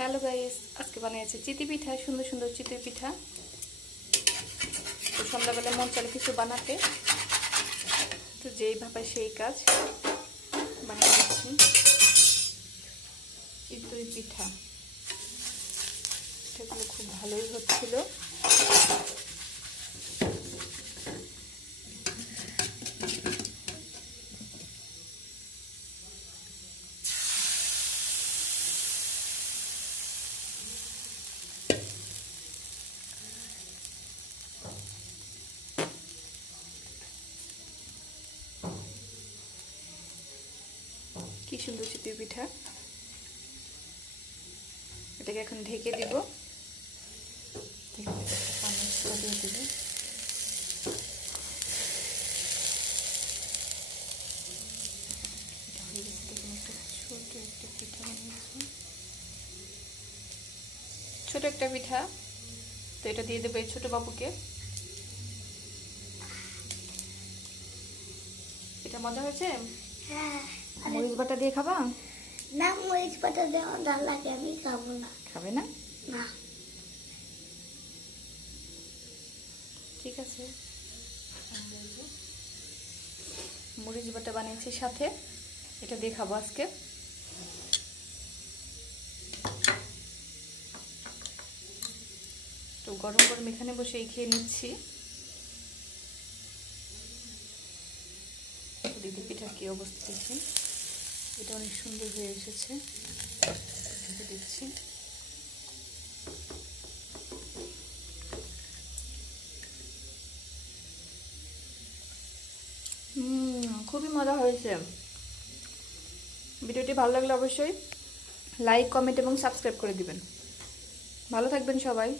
Hello guys, আজকে বানিয়েছি চিতি পিঠা। সুন্দর সুন্দর চিতি পিঠা। তো সন্ধ্যাবেলা মন চাইলে কিছু বানাতে, তো যেই ভাবে সেই কাজ বানিয়ে দিচ্ছি চিতই পিঠা। পিঠাগুলো খুব ভালোই হচ্ছিল। কি সুন্দর চিতই পিঠা। এটাকে এখন ঢেকে দিব। পানি দিয়ে দেব। ছোট একটা পিঠা, তো এটা দিয়ে দেবো এই ছোট বাবুকে। এটা মজা হয়েছে? হ্যাঁ। মরিচ বাটা দিয়ে খাবা? না, মরিচ বাটা দেওয়া ডাল লাগে, আমি খাবো না। খাবে না? না। ঠিক আছে, মরিচ বাটা বানিয়েছি সাথে, এটা দিয়ে খাবো আজকে। তো গরম গরম এখানে বসেই খেয়ে নিচ্ছি। দিদি পিঠার কি অবস্থা দেখুন, এটা অনেক সুন্দর হয়ে এসেছে। দিচ্ছি। খুবই মজা হয়েছে। ভিডিওটি ভালো লাগলে অবশ্যই লাইক, কমেন্ট এবং সাবস্ক্রাইব করে দিবেন। ভালো থাকবেন সবাই।